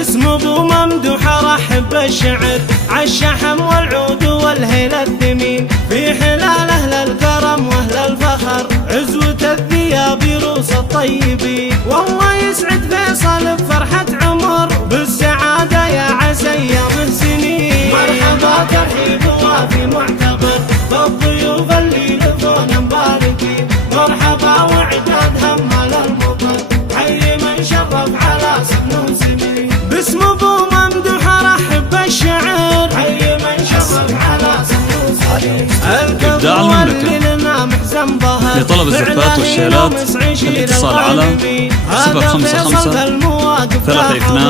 باسم ابو ممدوح ارحب بالشعر عالشحم والعود والهيل الثمين في حلال اهل الكرم واهل الفخر عزوة الثياب روس الطيبين. والله يسعد فيصل بفرحة عمر بالسعادة يا عسى ايامه سنين. مرحبا ترحيب وافي معتبر بالضيوف اللي لفونا مباركين. مرحبا وعداد همال المطر حي من شرف على سن وسنين. باسم ابو ممدوح ارحب بالشعر حي من شرف على سن وسنين. إبداع المملكة. لطلب الزفات والشيلات الاتصال على 055 32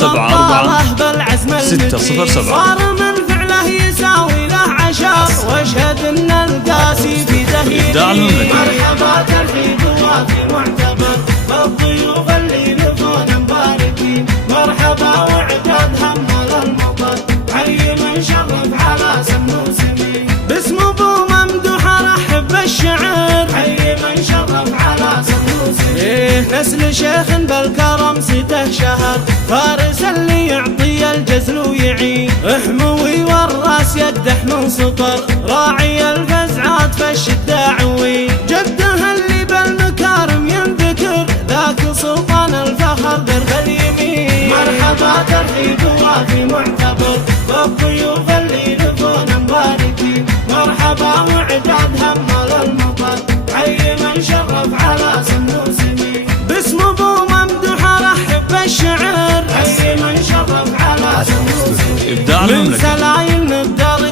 74 607. صار من فعله يساوي له عشر واشهد ان القاسي في دهيه. إبداع المملكة. مرحبا ترحيب وافي معتبر بالضيوف اللي لفونا مباركين. مرحبا وعداد همال المطر حي من شرف على سن وسنين. باسم ابو ممدوح ارحب بالشعر حي من شرف على سن وسنين. نسل شيخ بالكرم سته شهر فارس اللي يعطي الجزل ويعين. احموي والراس يقدح من سطر راعي الفزعات فش الداعوي. جده اللي بالمكارم ينذكر ذاك سلطان الفخر درب اليمين. مرحبا ترحيب وافي معتبر بالضيوف اللي لفونا مباركين. مرحبا وعداد همال المطر حي من شرف على سن وسنين. باسم ابو ممدوح ارحب بالشعر حي من شرف على سن وسنين. إبداع المملكة.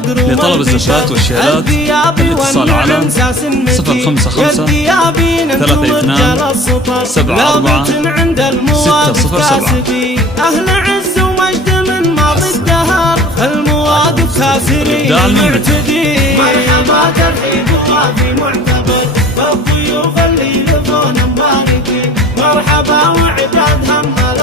لطلب الزفات والشيلات الاتصال على 055 32 74 607. أهل عز ومجد من ماضي الدهر المواقف كاسرين المعتدين. مرحبا ترحيب وافي معتبر بالضيوف اللي لفونا مباركين. مرحبا وعداد همال